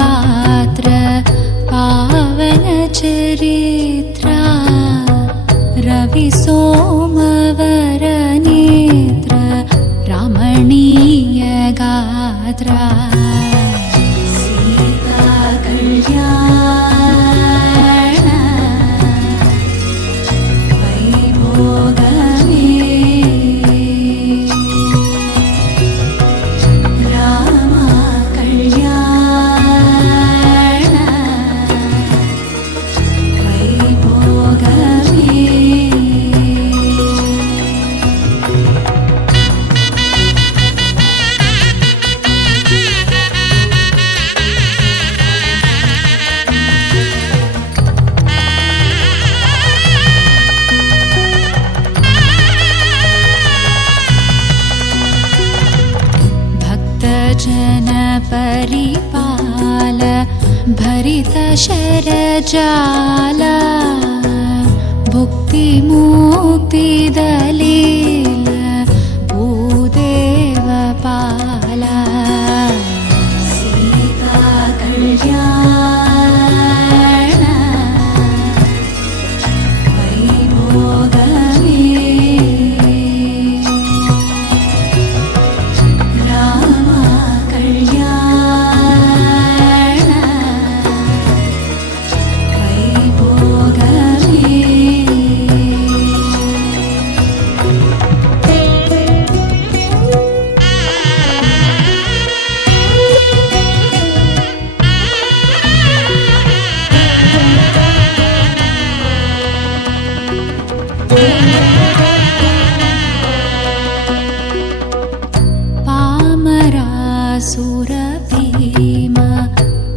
पात्र पावन चरित्रा रवि सोमवर नेत्र रमणीय गात्रा सीता कल्याण वैभोगमे राम कल्याण वैभोगमे जन परिपाल भरित शरजाल भुक्ति मुक्ति दलील भूदेव पाल सीता कल्याण वैभोगमे पामरासुरभीम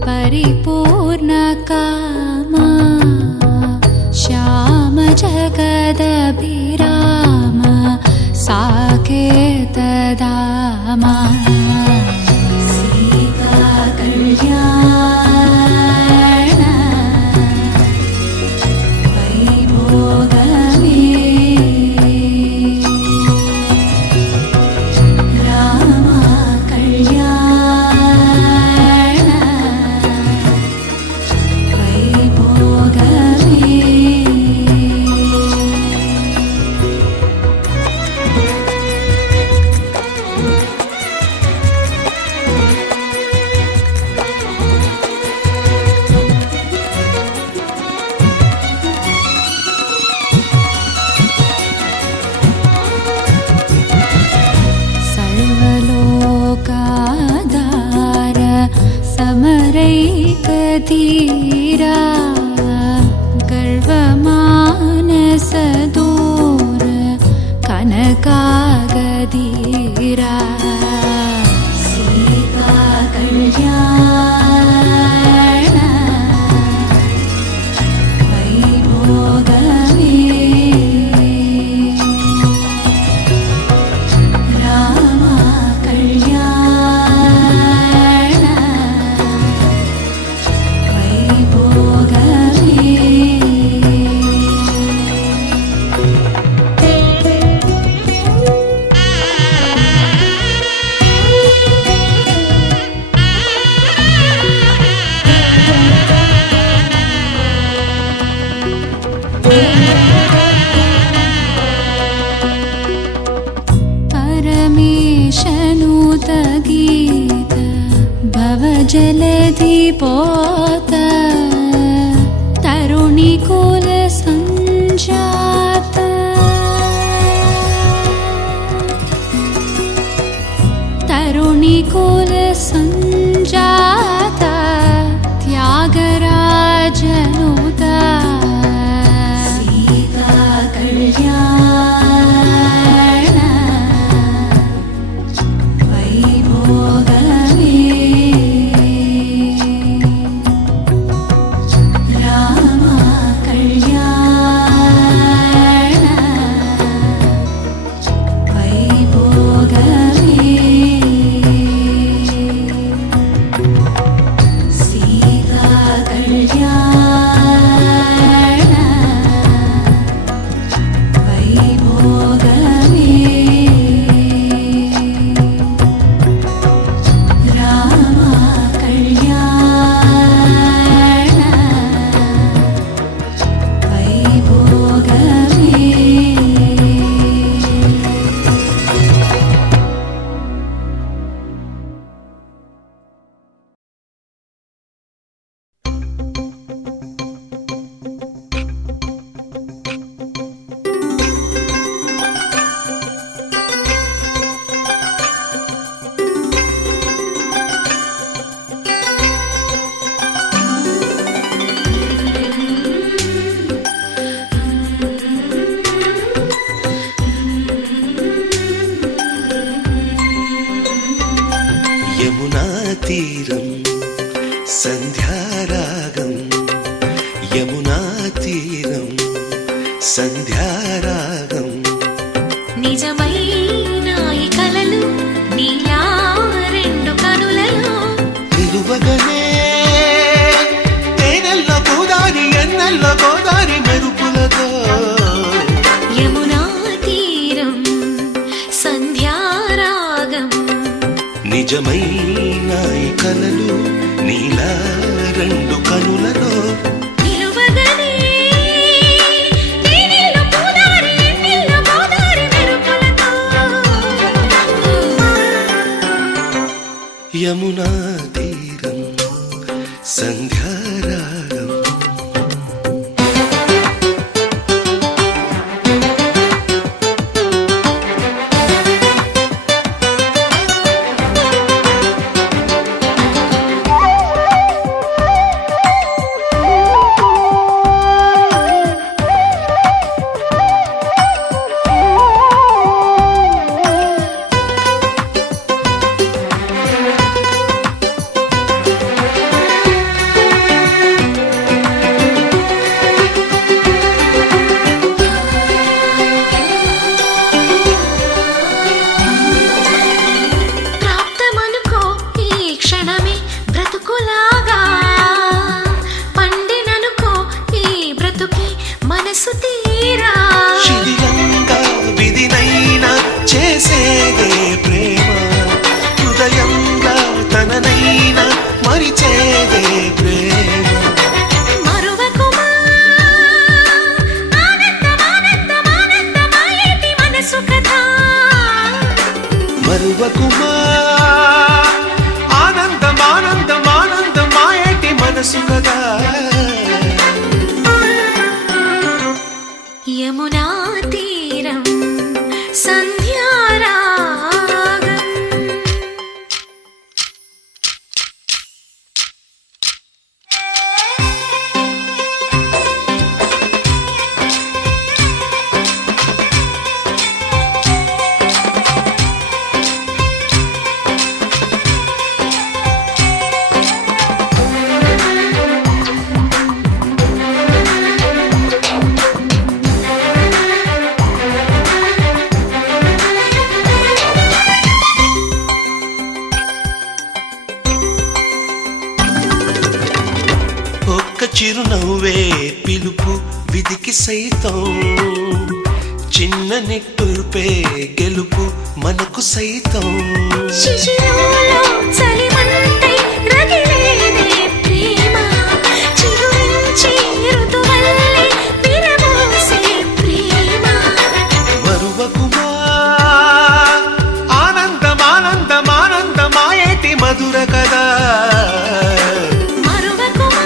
परिपूर्ण कामा श्याम जगदभिराम साकेत दामा सीता कल्याण वैभोगमे राम कल्याण वैभोगमे सर्वलोकाधार समरैकधीरा गर्वमानस दूर कनकागधीरा सीता कल्याण वैभोगमे राम कल्याण वैभोगमे परमेशनुत गीत भवजलधि पोत तरुणिकुल सञ्जात तरुणिकुल सञ्जात त्यागराजनुत सीता कल्याण वैभोगमे राम कल्याण సంధ్యారాగం యమునా తీరం సంధ్యారాగం నిజమైన ఈ కలలు నీలా రెండు కనులలో నిలువగనే తేనెల్లో గోదారి ఎన్నెల్లో గోదారి మెరుపులతో యమునా తీరం సంధ్యారాగం నిజమైన ఈ కలలు నీలా రెండు కనులలో నిలువగనే తేనెల్లో గోదారి ఎన్నెల్లో గోదారి మెరుపులతో యమునా తీరం సంధ్యారాగం ప్రాప్తమనుకో ఈ క్షణమే బ్రతుకులాగా పండిననుకో ఈ బ్రతుకి మనసు తీరా శిథిలంగా విధినైనా చేసేదే ప్రేమ హృదయంగా తననైనా మరిచేదే ప్రేమ మరువకుమా ఆనందమానందమానందమాయేటి మనసు కథ మరువకుమా ఆనందమానందమానందమాయేటి మనసు కదా యమునా తీరం సంధ్యారాగం ఒక్క చిరునవ్వే పిలుపు విధికి సైతం చిన్న నిట్టూర్పే గెలుపు మనకు సైతం శిశిరంలో చలిమంటై రగిలేదే ప్రేమ చిగురించి ఋతువల్లే విరబోసే ప్రేమ మరువకుమా ఆనందమానందమానందమాయేటి మధుర కదా మరువకుమా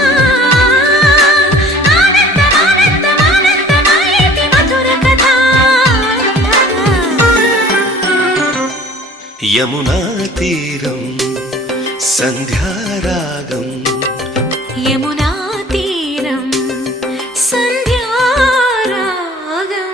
ఆనందమానందమానందమాయేటి మధుర కథ యమునా తీరం సంధ్యారాగం యమునా తీరం సంధ్యారాగం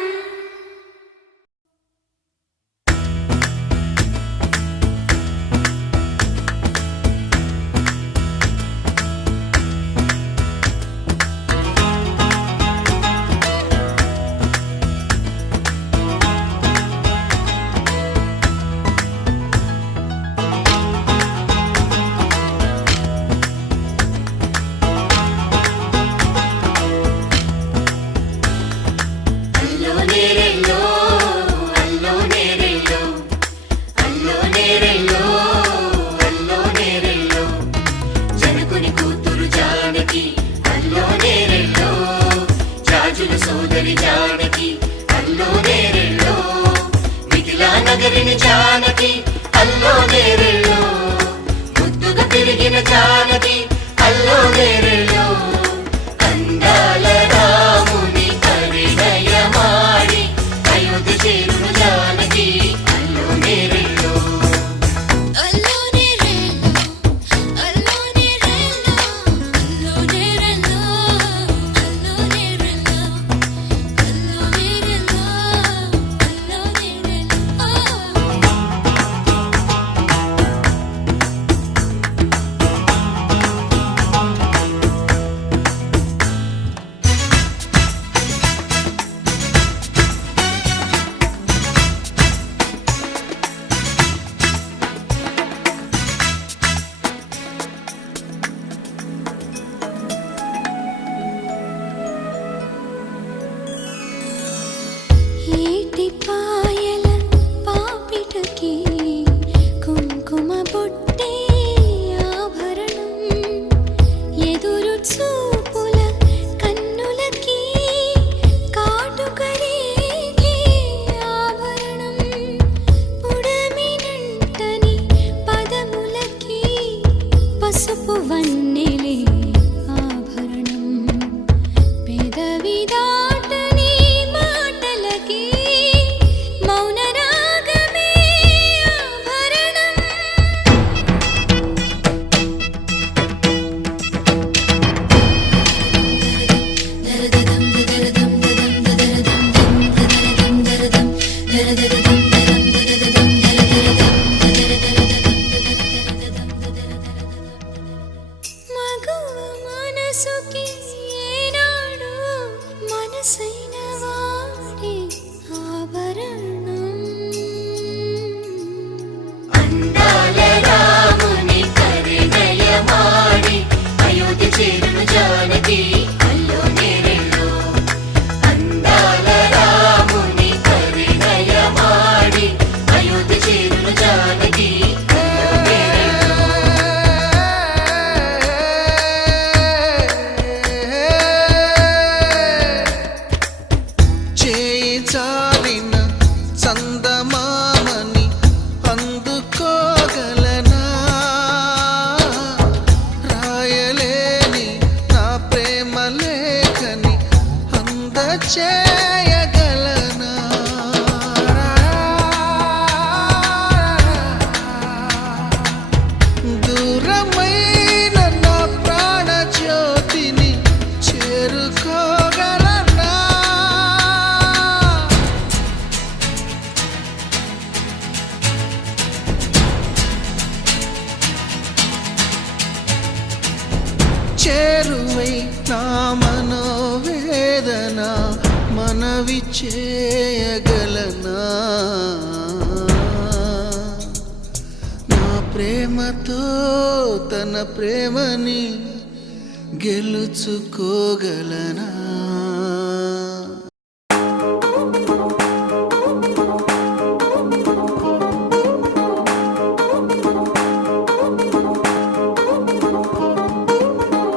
నగరిని జానకి అల్లో నేరెళ్ళో ముద్దుగా పెరిగిన జానకి అల్లో నేరెళ్ళో అందాల రాముని పరిణయమాడి అయోధ్య చేరును జానకి అల్లో నేరెళ్ళో అల్లో నేరెళ్ళో అల్లో నేరెళ్ళో అల్లో నేరెళ్ళో అల్లో నేరెళ్ళో అల్లో నేరెళ్ళో అల్లో నేరెళ్ళో వెన్నెలే ఆభరణం పెదవి దాటని మాటలకి మౌన రాగమే ఆభరణం మగువ మనసుకి ఏనాడు మనసైన వాడే ఆభరణం అందాల రాముని పరిణయమాడి అయోధ్య చేరును జానకి అల్లో నేరెళ్ళు అందాల రాముని పరిణయమాడి అయోధ్య చేరును జానకి అల్లో నేరెళ్ళు చేయి చాలిన చందమామని అందుకోగలనా రాయలేని నా ప్రేమ లేఖని అందచేయగలనా దూరమైన నా ప్రాణ జ్యోతిని చేరుకోగలనా చేరువై నా మనోవేదన మనవి చేయగలనా నా ప్రేమతో తన ప్రేమని గెలుచుకోగలనా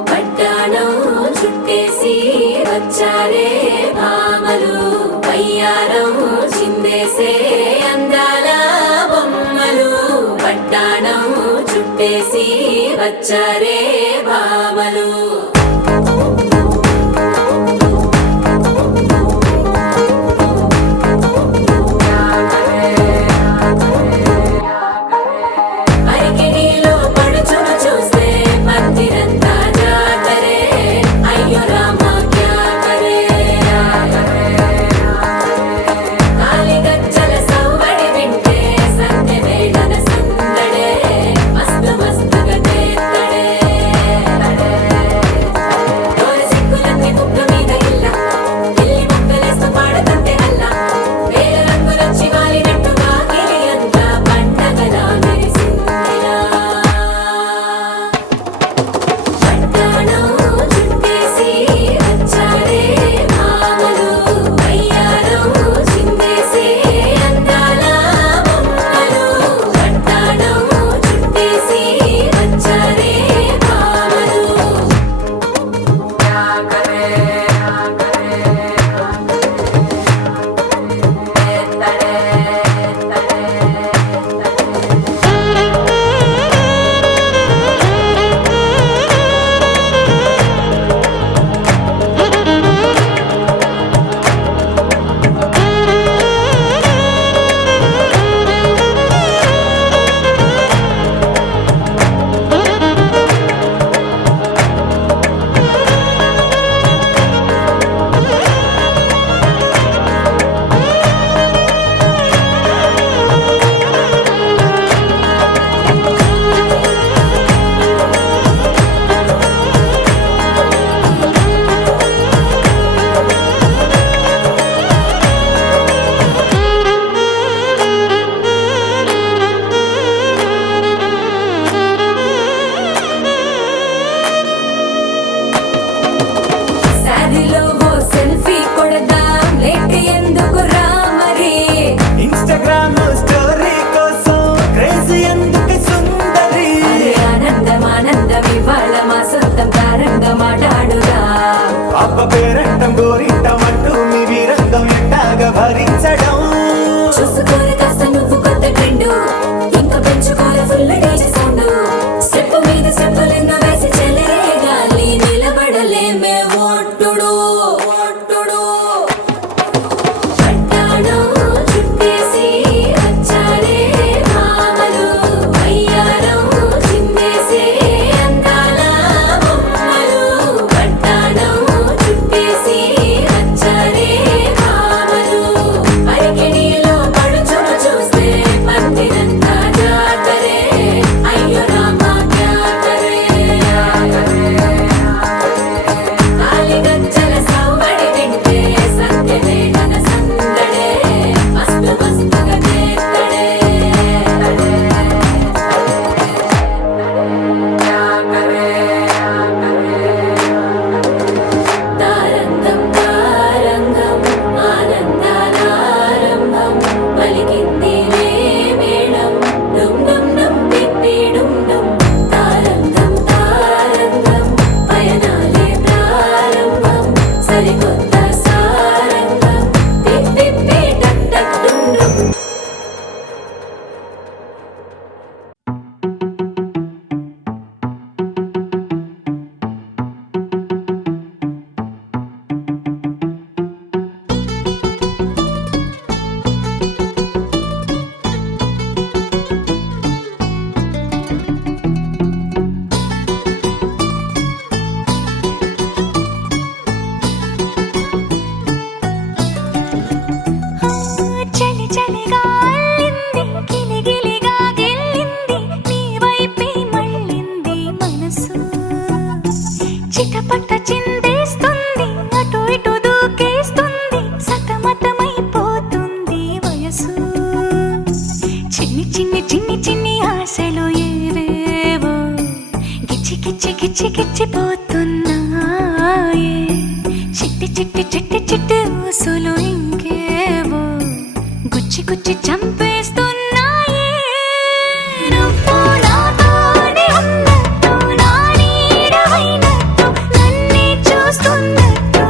పట్టాణం చుట్టేసి వచ్చారే భామలు వయ్యారం చిందేసే అందాల బొమ్మలు పట్టాణం చుట్టేసి వచ్చారే భామలు అరికిడిలో పడుచును చూస్తే మందిరంతా జాతరే అయ్యో రామ క్యా కరే కాలిగజ్జల సవ్వడి వింటే సంధ్య వేళన సందడే మస్తు మస్తుగా చేత్తడే తోలి సిక్కులన్నీ కుక్క మీద ఇల్ల పిల్లి ముక్కలేస్తూ పాడతంతే అల్ల వేల రంగులొచ్చి వాలినట్టుగా గిలి అంతా పండగలా మెరిసిందిలా పట్టాణం చుట్టేసి వచ్చారే భామలు వయ్యారం చిందేసే అందాల బొమ్మలు పట్టాణం చుట్టేసి వచ్చారే భామలు సాదిలో ఓ సెల్ఫీ కొడదాం లేట్ ఎందుకు రామరి ఇన్స్టాగ్రామ్ స్టోరీ కోసం క్రేజీ ఎందుకు సుందరి ఆనందం ఆనందం ఇవాళ మా సొంతం తారంగా మాట్లాడుదా అబ్బ పేరంటం గోరింటం అంటూ మీ వీరంగం ఎట్టాగా భరించడం చూసుకోరు కాస్త నువ్వు కొత్త ట్రెండ్ ఇంకా పెంచుకోలే ఫుల్ డీజే సౌండ్ స్టెప్ మీద స్టెప్పులెన్నో వేసి చెల్ల పిచ్చెక్కిచ్చిపోతున్నాయే చిట్టి చిట్టి చిట్టి చిట్టి ఊసులు ఇంకేవో గుచ్చి గుచ్చి చంపేస్తున్నాయే నువ్వు నాతోనే ఉన్నట్టు నా నీడవైనట్టు నన్నే చూస్తున్నట్టు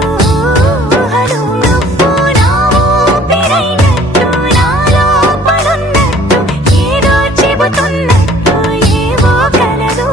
ఊహలు నువ్వు నా ఊపిరైనట్టు నా లోపలున్నట్టు ఏదో చెబుతున్నట్టు ఏవో కలదు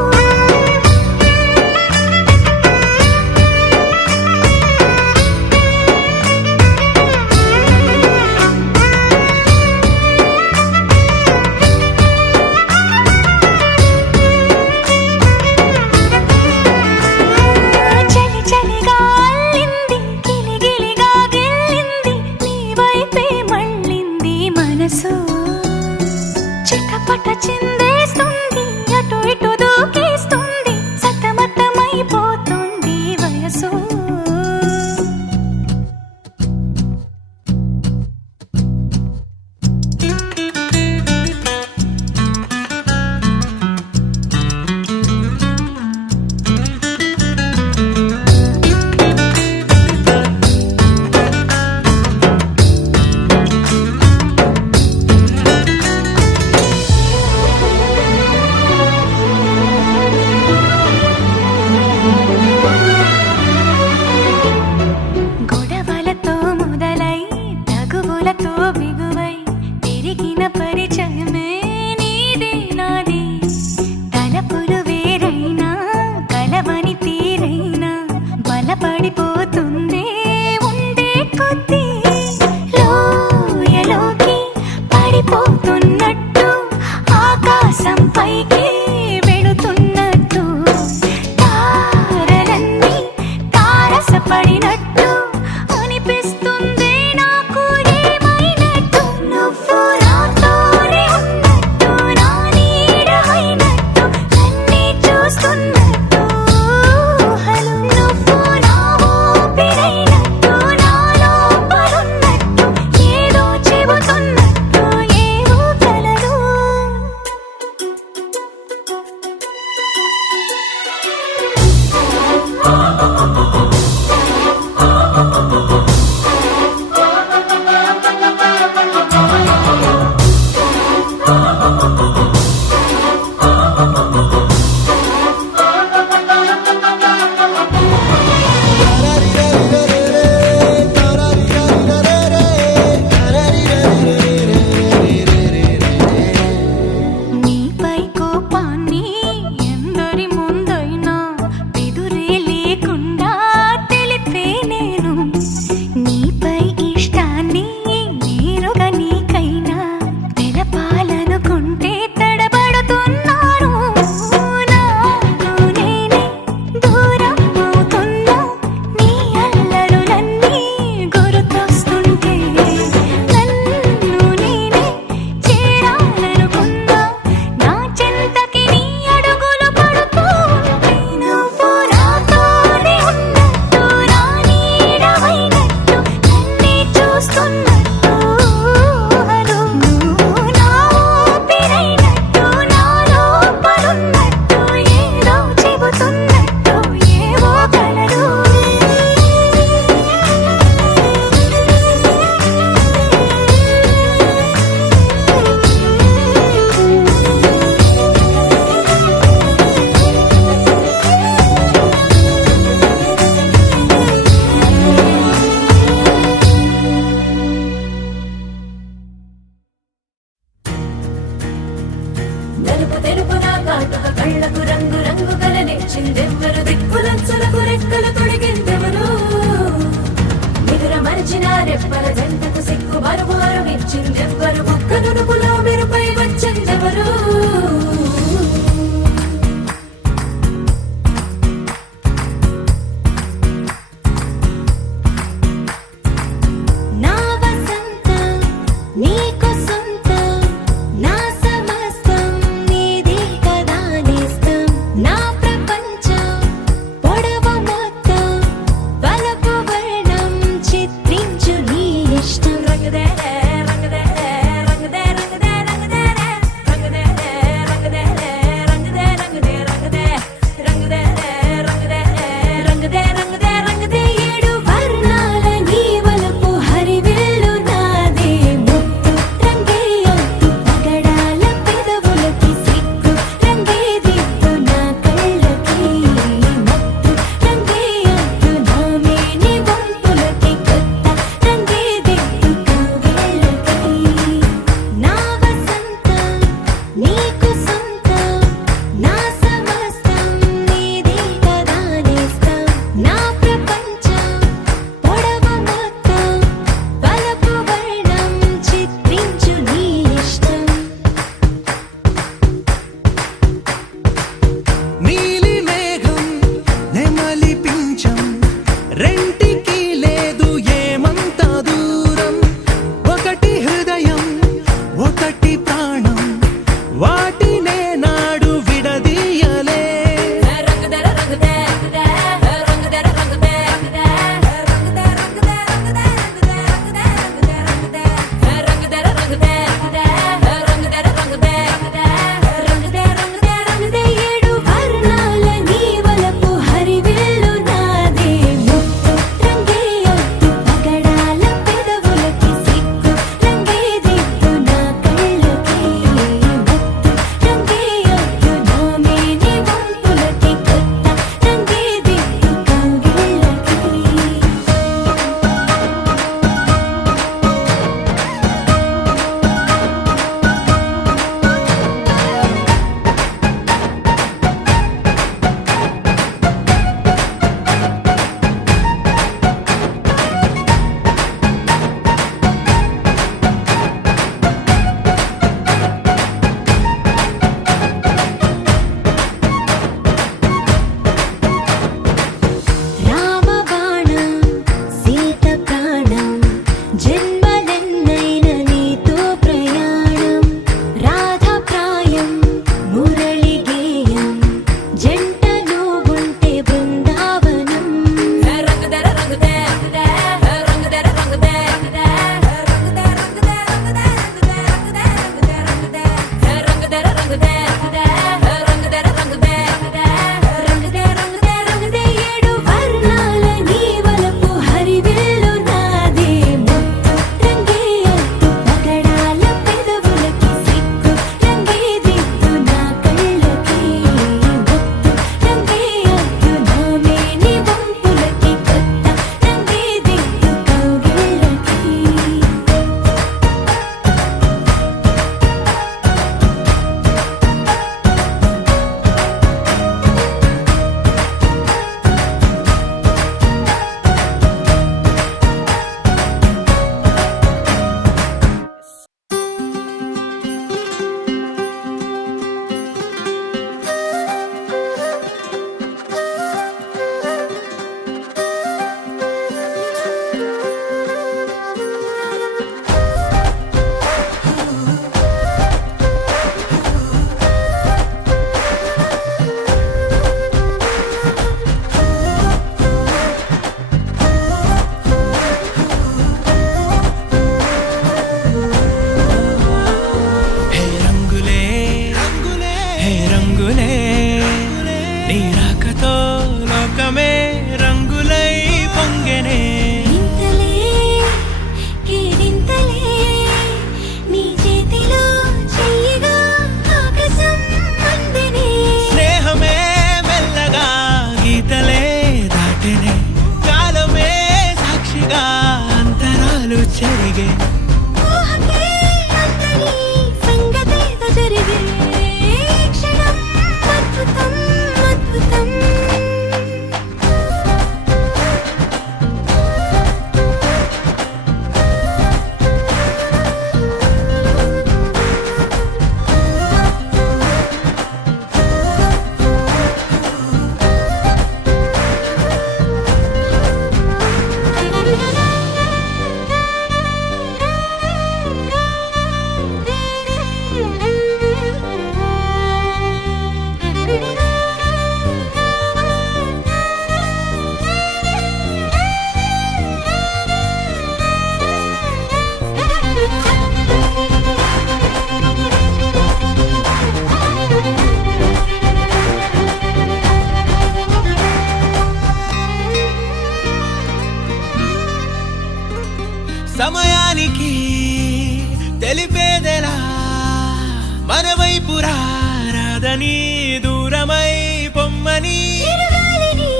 మన వైపు రాదని దూరమై పొమ్మని చిరుగాలిని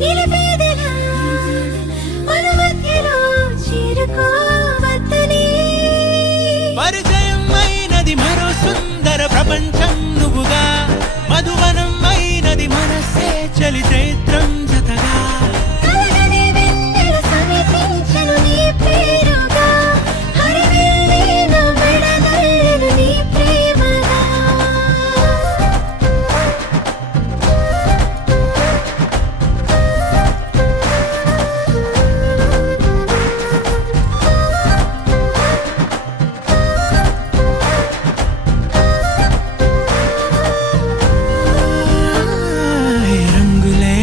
నిలిపేదెలా మన మధ్యలో చేరుకోవద్దని పరిచయం అయినది మరో సుందర ప్రపంచం నువ్వుగా మధువనం అయినది మనసే చలి చైత్రం జతగా కలగనే వెన్నెల సమీపించెను నీ పేరుగా హరివెల్లి నా మెడనల్లెను నీ ప్రేమగా హే రంగులే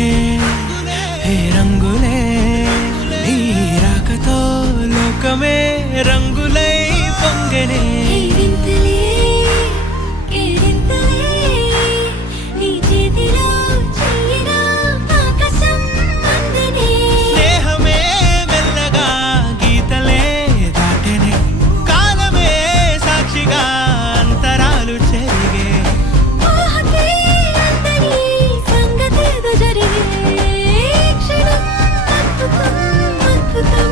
హే రంగులే నీ రాకతో లోకమే రంగులై పొంగనే వింతలే కేరింతలే నీ చేతిలో చెయ్యినా ఆకాశం అందనే స్నేహమే మెల్లగా గీతలే దాటెనే కాలమే సాక్షిగా అంతరాలు చెరిగే ఊహకే అందని సంగతేదో జరిగే క్షణం అద్భుతం అద్భుతం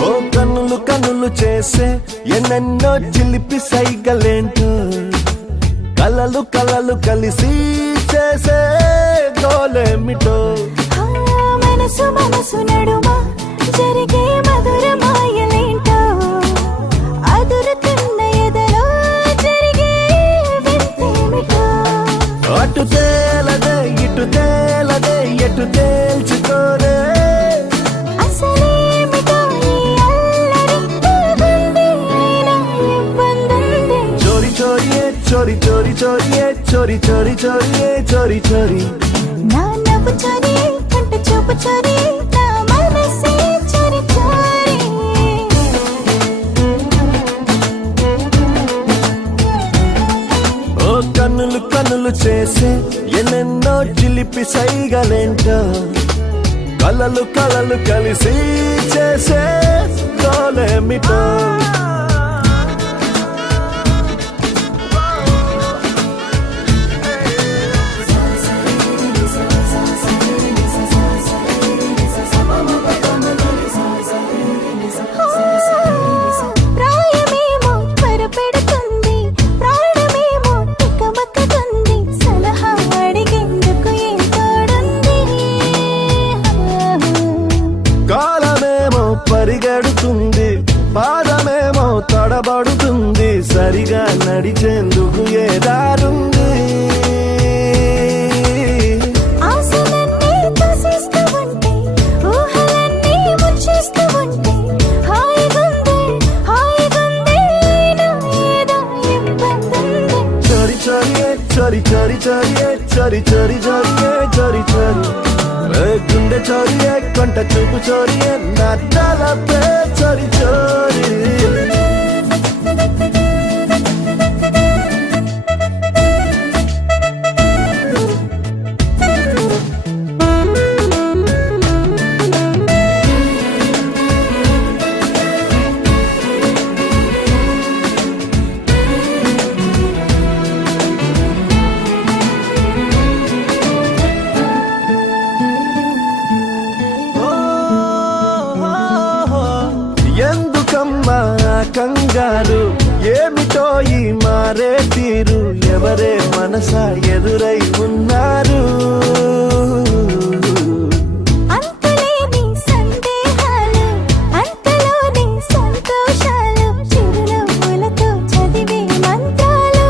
ఓ కన్నులు కన్నులు చేసే ఎన్నెన్నో చిలిపి సైగలేంటో కలలు కలలు కలిసి చేసే గోలేమిటో మనసు మనసు నడుమ జరిగే మధుర మాయలేంటో అదురుతున్న ఎదలో జరిగే వింతేమిటో అటు తేలదే ఇటు తేలదే ఎటు తేల్చుకోరే అసలేమిటో ఈ అల్లరి అయినా ఇబ్బందుంది చోరీ చోరీ చోరీ చోరీ చోరీ చోరీ చోరీ చోరీ చోరీ నా నవ్వు చోరీ కంట చూపు చోరీ నా మనసే చోరీ చోరీ ఓ కన్నులు కన్నులు చేసే ఎన్నెన్నో చిలిపి సైగలేంటో కలలు కలలు కలిసి చేసే గోలేమిటో ప్రాయమేమో త్వరపెడుతుంది ప్రాణమేమో తికమకతుంది సలహా అడిగేందుకు ఏం తోడుంది కాలమేమో పరిగెడుతుంది పాదమేమో తడబడుతుంది సరిగా నడిచేందుకు ఏ దారుంది ఆశలన్నీ తోసేస్తూ ఉంటే ఊహలన్నీ ముంచేస్తూ ఉంటే హాయిగుంది నా ఏదో ఇబ్బందుంది చోరీ చోరీ చోరీ చోరీ చోరీ చోరీ చోరీ చోరీ గుండె చోరీ కొంట చూపు చోరీ నా తలపే చోరీ చోరీ ఎందుకమ్మా కంగారు ఏమిటో ఈ మారే తీరు ఎవరే మనసా ఎదురై ఉన్నారు అంతులేని సందేహాలు అంతలోని సంతోషాలు చిరునవ్వులతో చదివే మంత్రాలు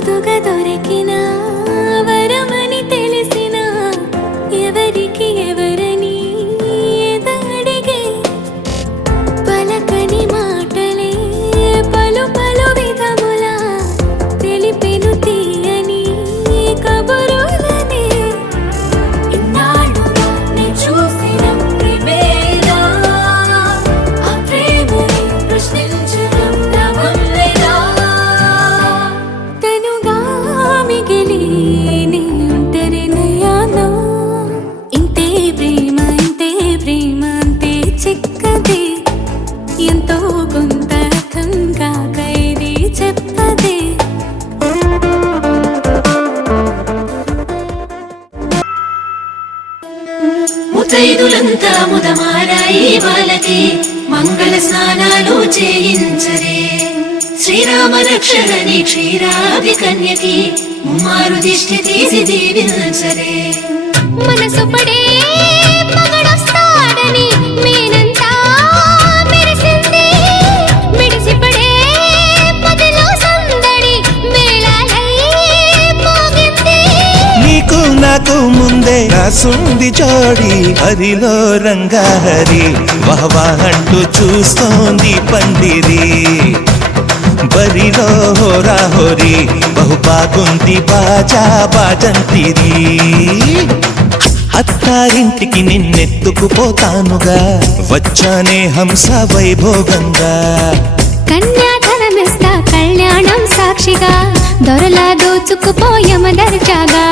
మృదుగా దొరికిన వరమని తెలిసిన ఎవరికి ఎవరని ఎదడిగే పలకని మాటలే పలు పలు విధముల తెలిపెను తీయని కబురులనే ఇన్నాళ్ళుగా నే చూసిన ప్రేమేనా ఆ ప్రేమని ప్రశ్నించడం నా వల్లేనా తనుగా మిగిలి నీ ఒంటరినయ్యానా ఇంతే ప్రేమ అంతే చిక్కదే ఎంతో కొంత అర్థం కాక ఇది చెప్పదే ముతైదులంతా ముదమారాయి వాళ్ళకి మంగళ స్నానాలు చేయించరే శ్రీరామ రక్షరని క్షీరాది కన్యకి ముమ్మారు దిష్టి తీసి దీవించరే మనసు పడే మగడొస్తాడని మేనంతా మెరిసింది మిడిసి పడే మదిలో సందడి మేళాలై మోగింది నీకు నాకు ముందే రాసుంది జోడి హరిలో రంగాహరి వహవా అంటూ చూస్తోంది పందిరి బరిలో హోరా హోరి బహు బాగుంది బాజా బాజంతిరి అత్తారింటికి నిన్నెత్తుకుపోతానుగా వచ్చానే హంస వైభోగంగా కన్యాధనమిస్తా కళ్యాణం సాక్షిగా దొరలా దోచుకుపోయమ దర్జాగా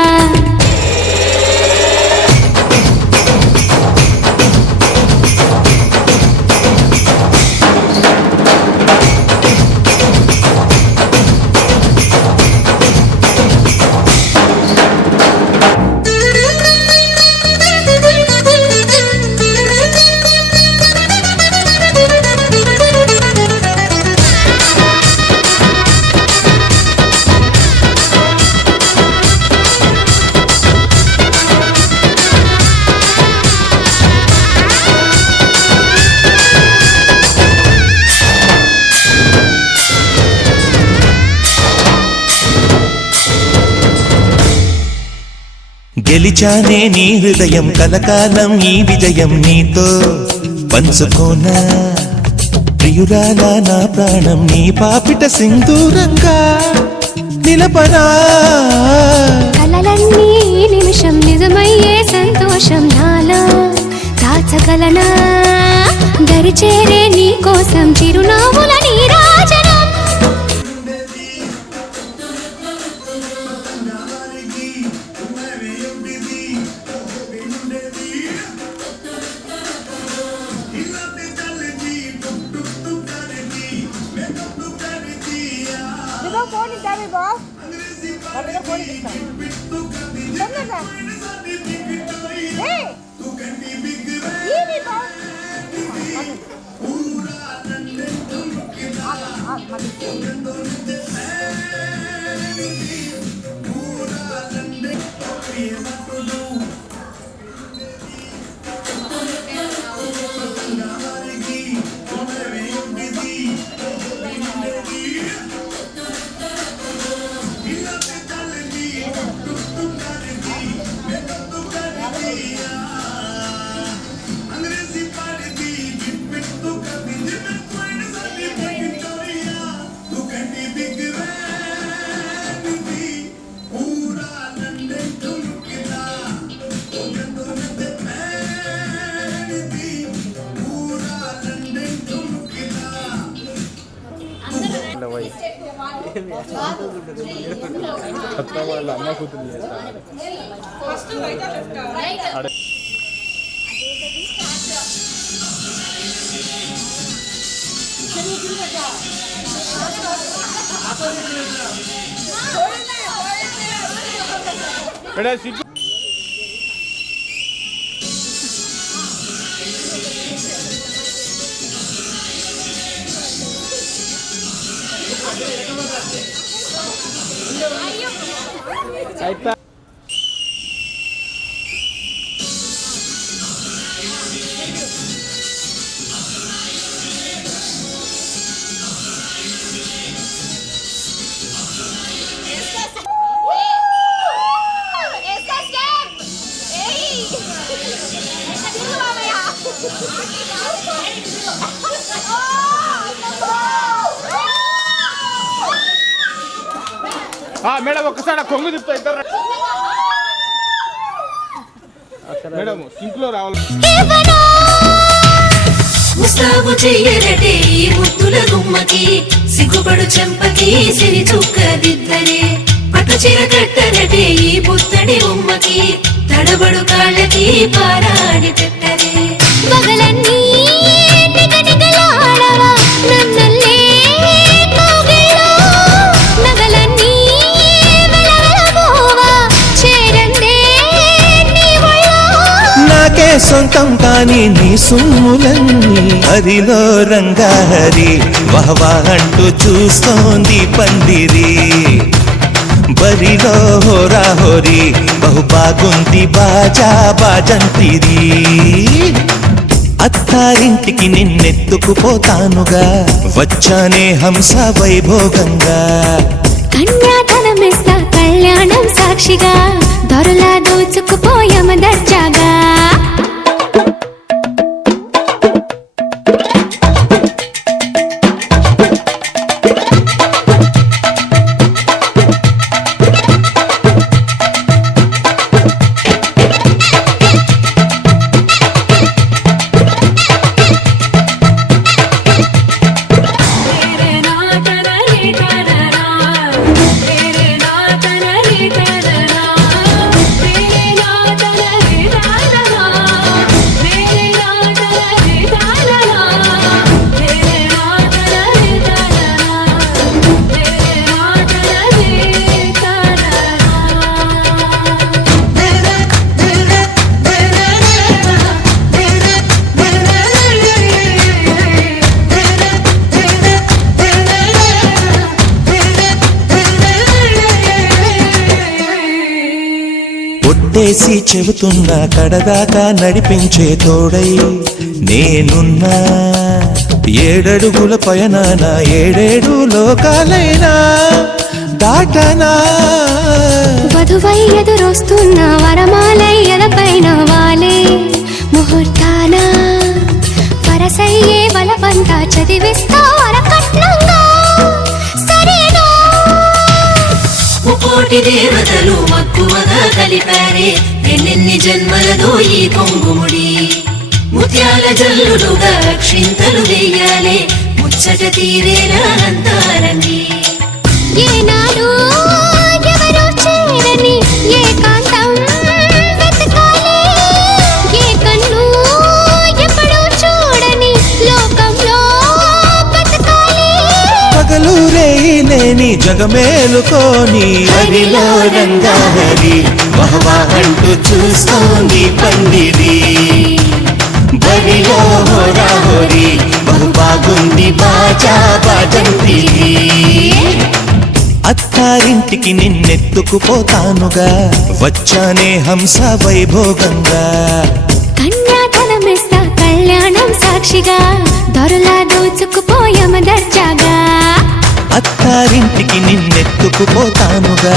గెలిచానే నీ హృదయం కలకాలం ఈ విజయం నీతో పంచుకోనా ప్రియురాలా నా ప్రాణం నీ పాపిట సింధూరంగా నిలపరా కలలన్నీ నిమిషం నిజమయ్యే సంతోషం నాలో దాచగలనా దరిచేరే నీ కోసం చిరునవ్వుల నీరాజనం వాళ్ళ అమ్మ కూతురు చేస్తారు. అయిపోయి మేడం ఒక్కసారి కొంగు తిప్పుతా ఇద్దరు మేడం సింక్ లో రావాలి. ముస్తాబు చెయ్యరటే ఈ ముద్దుల గుమ్మకి సిగ్గుపడు చెంపకి సిరి చుక్క దిద్దరే పట్టు చీర కట్టరటే ఈ పుత్తడి ఉమ్మకి తడబడు కాళ్ళకి పారాడి పెట్టరే పగలన్నీ నిగనిగలాడవా నన్నల్లే కోగిలో నగలన్నీ వెలవెలబోవా చేరందే నీ ఒళ్ళో నాకే సొంతం కాని నీ సుమ్ములన్నీ హరిలో రంగాహరి వహవా అంటూ చూస్తోంది పందిరి బరిలో హోరా హోరి బహు బాగుంది బాజా బాజంతిరి అత్తారింటికి నిన్నెత్తుకుపోతానుగా వచ్చానే హంస వైభోగంగా కన్యాధనమిస్తా కళ్యాణం సాక్షిగా దొరలా దోచుకుపోయామ దర్జాగా ఒట్టేసి చెబుతున్నా కడదాకా నడిపించే తోడై నేనున్నా ఏడడుగుల పయనాన ఏడేడు లోకాలైనా దాటనా వధువై ఎదురొస్తున్న వరమాలై ఎదపైన వాలే ముహూర్తాన వరసయ్యే బలవంతా చదివిస్తా వరకట్నంగా సరేనా ముకోటి దేవతలు మక్కువగా కలిపారే ఎన్నెన్ని జన్మలదో ఈ కొంగుముడి ముత్యాల జల్లులుగా క్షింతలు వెయ్యాలే ముచ్చట తీరేలా అంతారండి ఏనాడు ఎవరు చేరని ఏకాంతం వెతకాలి ఏ కన్ను ఎప్పుడూ చూడని లోకంలో బతకాలి పగలు రేయిలేని జగమేలుకోని హరిలో రంగాహరి వహవా అంటూ చూస్తోంది పందిరి బరిలో హోరా హోరి బహు బాగుంది బాజా బాజంతిరి అత్తారింటికి నిన్నెత్తుకుపోతానుగా వచ్చానే హంస వైభోగంగా కన్యాధనమిస్తా కళ్యాణం సాక్షిగా దొరలా దోచుకుపోయామ దర్జాగా అత్తారింటికి నిన్నెత్తుకుపోతానుగా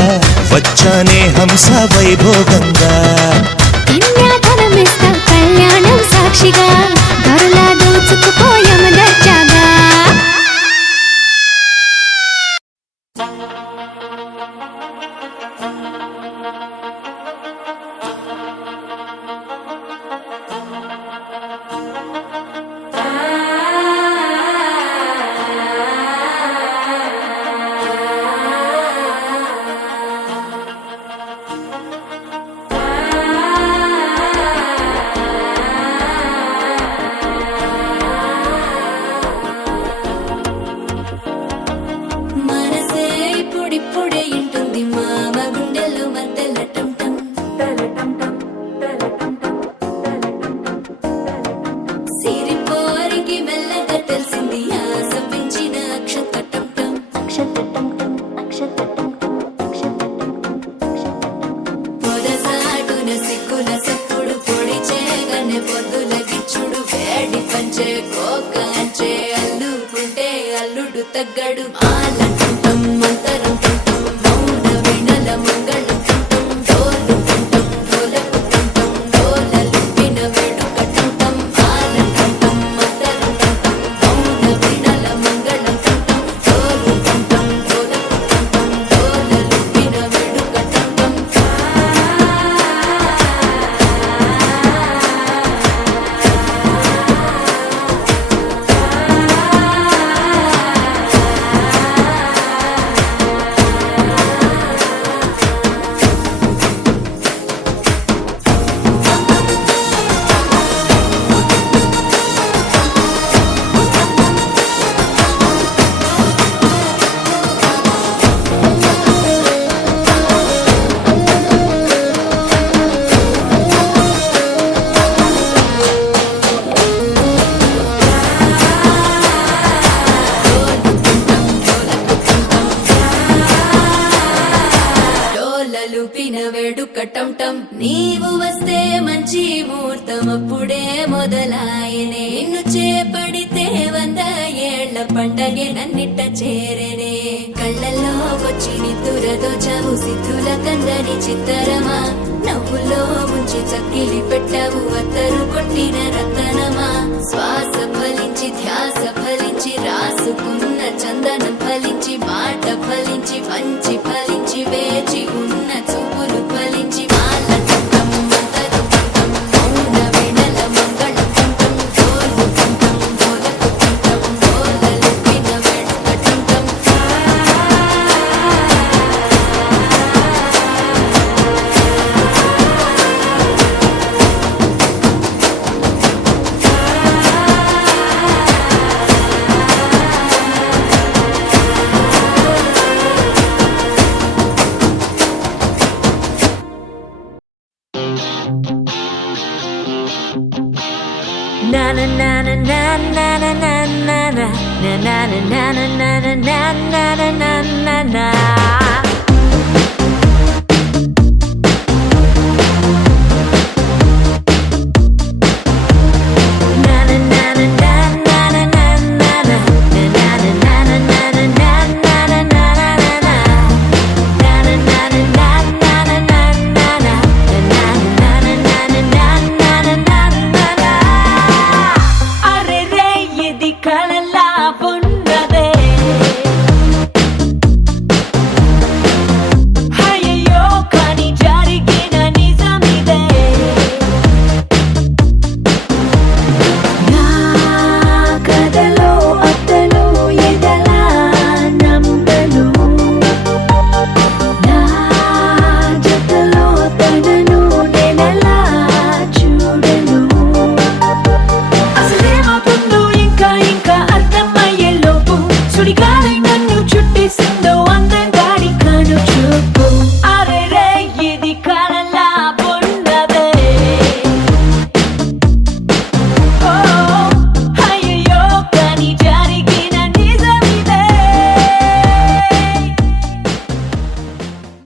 వచ్చానే హంస వైభోగంగా కన్యాధనమిస్తా కళ్యాణం సాక్షిగా దొరలా దోచుకుపోయామ దర్జాగా మనసే ఇప్పుడిప్పుడే ఇంటుంది మామ గుండెల్లో మధ్యలో టం టం సిరిపోరికి మెల్లగా తెలిసింది ఆశ పెంచిన అక్షతటం పొదసాటున సిక్కుల సప్పుడు పొడి చేయగానే పొద్దుల గిచ్చుడు వేడి పంచే కోకాంచే అల్లుకుంటే అల్లుడు తగ్గడు ఆలంటుంటం మంతరం టుంటం మౌన విన లూపిన వేడుక టం నీవు వస్తే మంచి ముహూర్తం అప్పుడే మొదలాయనే నిన్ను చేపడితే 100 ఏళ్ల పండగే నన్నిట్ట చేరనే కళ్ళల్లో వచ్చి నిద్దురదో చవు సిద్ధుల కందని చిత్తరమా నవ్వులో ఉంచి చక్కిలి పెట్టవు అత్తరు కొట్టిన రతనమా శ్వాస ఫలించి ధ్యాస ఫలించి రాసుకున్న చందనం ఫలించి మాట ఫలించి మంచి ఫలించి వేచి ఉన్న చూపులు ఫలించి మాల చట్టం మంతరు కంఠం మౌన వెడల మంగళ కంఠం గోలు కంఠం గోలకు కంఠం గోలలు పిన వెడక కంఠం Na na na na na na na na na na na na na na na na na na na na